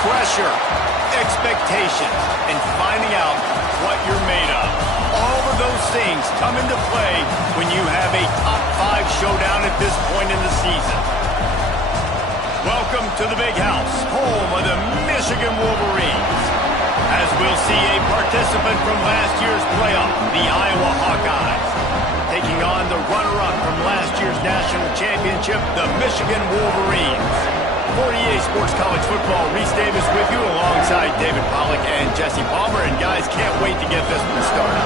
Pressure, expectations, and finding out what you're made of. All of those things come into play when you have a top 5 showdown at this point in the season. Welcome to the Big House, home of the Michigan Wolverines. As we'll see a participant from last year's playoff, the Iowa Hawkeyes, taking on the runner-up from last year's national championship, the Michigan Wolverines. For EA Sports College Football, Reese Davis with you alongside David Pollack and Jesse Palmer. And guys, can't wait to get this one started.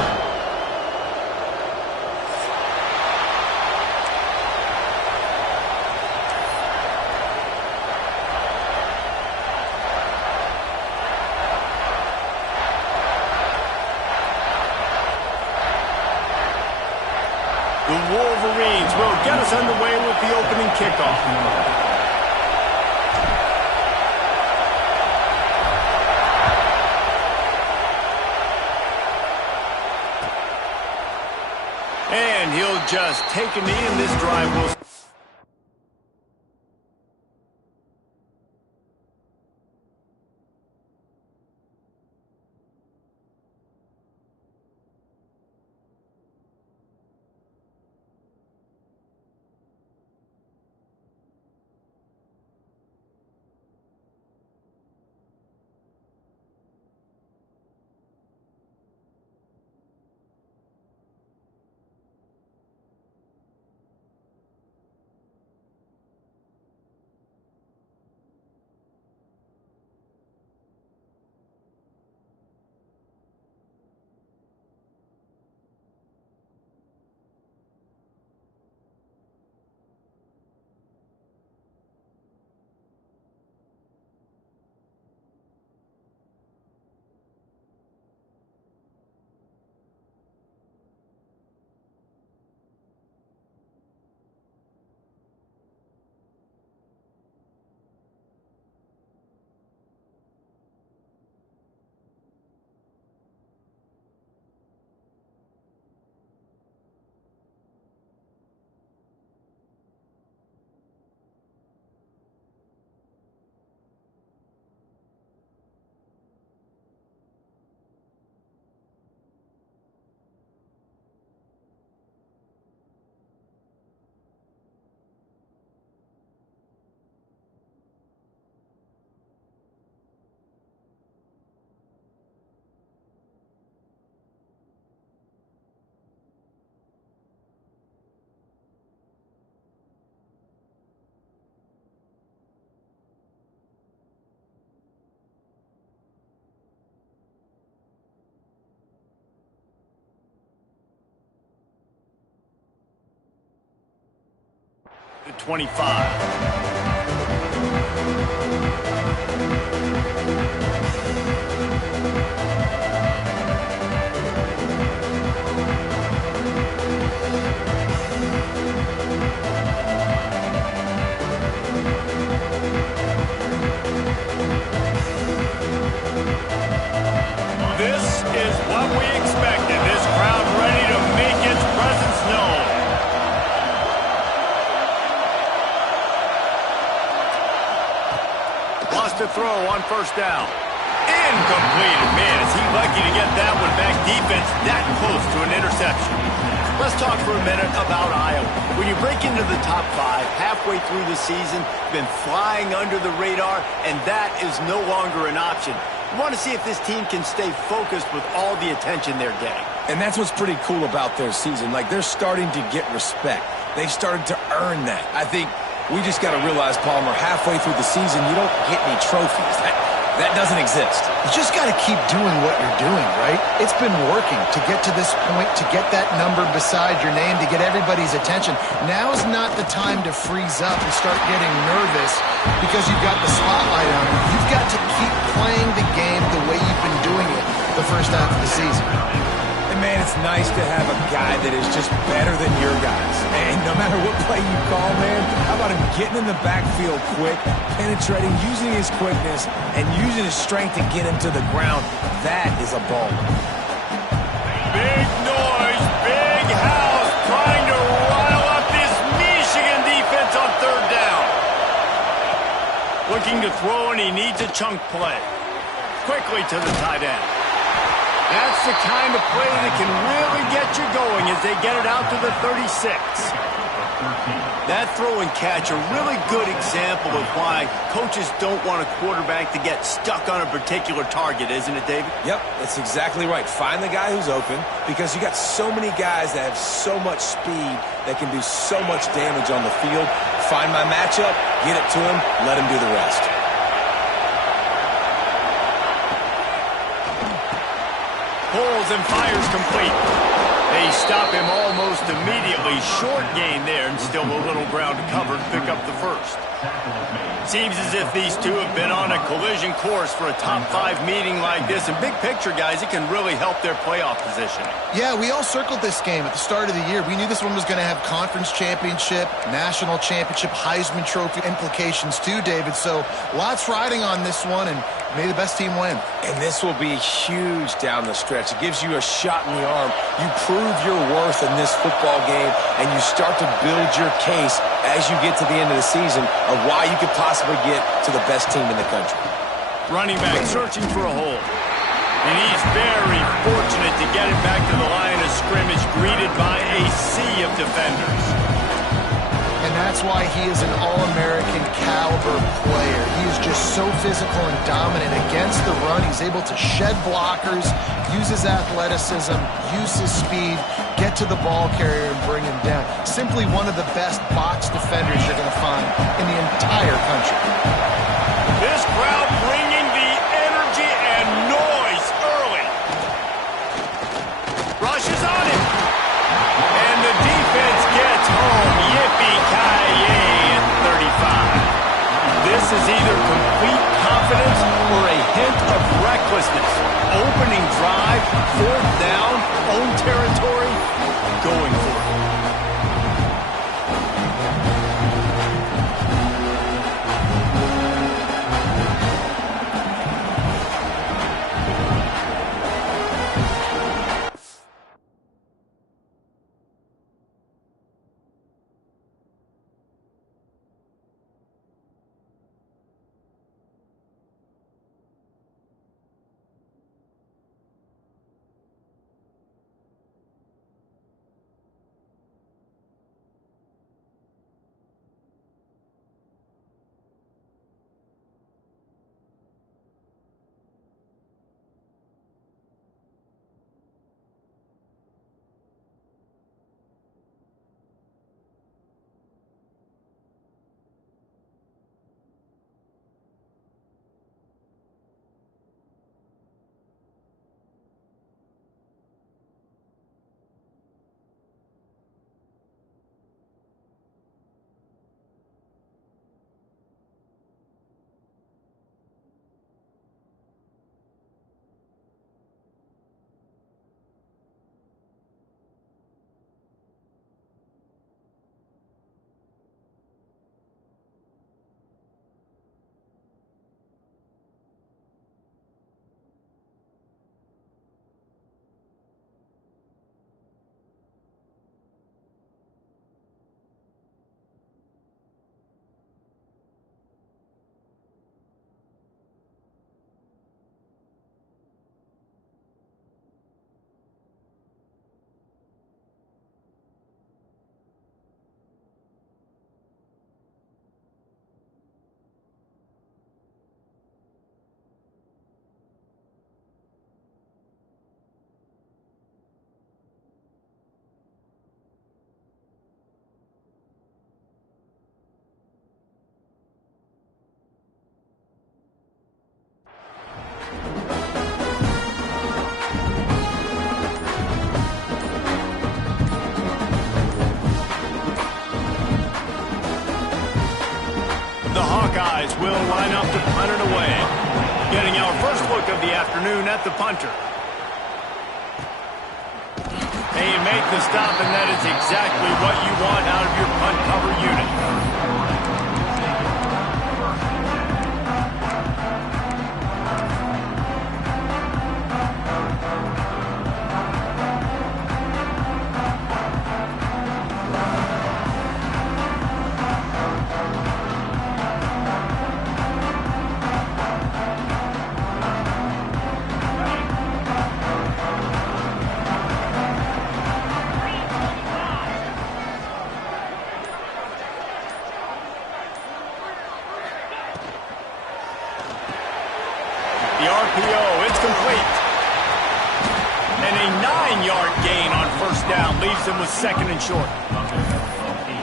The Wolverines will get us underway with the opening kickoff. And he'll just take a knee, and this drive will... The 25. This is what we expected. This crowd ready to make its presence known. Lost a throw on first down. Incomplete. Man, is he lucky to get that one back. Defense that close to an interception. Let's talk for a minute about Iowa. When you break into the top 5 halfway through the season, been flying under the radar, and that is no longer an option. You want to see if this team can stay focused with all the attention they're getting. And that's what's pretty cool about their season. Like, they're starting to get respect. They've started to earn that. I think we just got to realize, Palmer, halfway through the season, you don't get any trophies. That doesn't exist. You just got to keep doing what you're doing, right? It's been working to get to this point, to get that number beside your name, to get everybody's attention. Now's not the time to freeze up and start getting nervous because you've got the spotlight on you. You've got to keep playing the game the way you've been doing it the first half of the season. And, man, it's nice to have a guy that is just better than your guys. And no matter what play you call, man, how about him getting in the backfield quick, penetrating, using his quickness, and using his strength to get him to the ground? That is a ball. Big noise, big house, trying to rile up this Michigan defense on third down. Looking Looking to throw, and he needs a chunk play. Quickly to the tight end. That's the kind of play that can really get you going as they get it out to the 36. That throw and catch, a really good example of why coaches don't want a quarterback to get stuck on a particular target, isn't it, David? Yep, that's exactly right. Find the guy who's open, because you got so many guys that have so much speed that can do so much damage on the field. Find my matchup, get it to him, let him do the rest. Pulls and fires complete. They stop him almost immediately. Short gain there, and still a little ground to cover to pick up the first. Seems as if these two have been on a collision course for a top 5 meeting like this. And big picture, guys, it can really help their playoff positioning. Yeah, we all circled this game at the start of the year. We knew this one was going to have conference championship, national championship, Heisman Trophy implications too, David. So lots riding on this one, and may the best team win. And this will be huge down the stretch. It gives you a shot in the arm. You prove your worth in this football game, and you start to build your case as you get to the end of the season of why you could possibly get to the best team in the country. Running back searching for a hole. And he's very fortunate to get it back to the line of scrimmage, greeted by a sea of defenders. And that's why he is an All-American caliber player. He is just so physical and dominant against the run. He's able to shed blockers, use his athleticism, use his speed, get to the ball carrier and bring him down. Simply one of the best box defenders you're going to find in the entire country. This crowd bringing the energy and noise early. Rushes on him. And the defense gets home. Yippee-ki-yay at 35. This is either complete confidence or a hint of recklessness. Opening drive, 4th down, own territory, going for it. Hawkeyes will line up to punt it away. Getting our first look of the afternoon at the punter. They make the stop, and that is exactly what you want out of your punt cover unit. A 9-yard gain on first down leaves them with 2nd and short.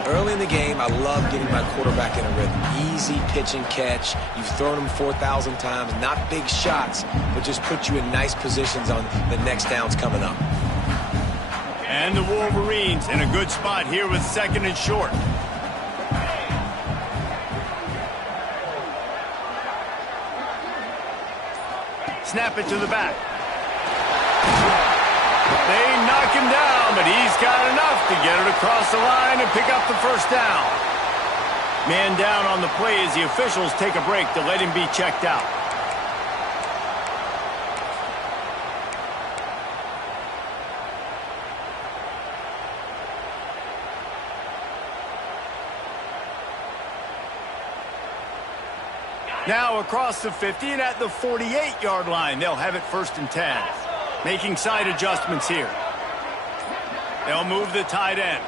Early in the game, I love getting my quarterback in a rhythm. Easy pitch and catch. You've thrown him 4,000 times. Not big shots, but just put you in nice positions on the next downs coming up. And the Wolverines in a good spot here with 2nd and short. Snap it to the back. They knock him down, but he's got enough to get it across the line and pick up the first down. Man down on the play as the officials take a break to let him be checked out. Now across the 50 and at the 48-yard line, they'll have it 1st and 10. Making side adjustments here. They'll move the tight end.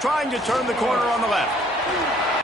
Trying to turn the corner on the left.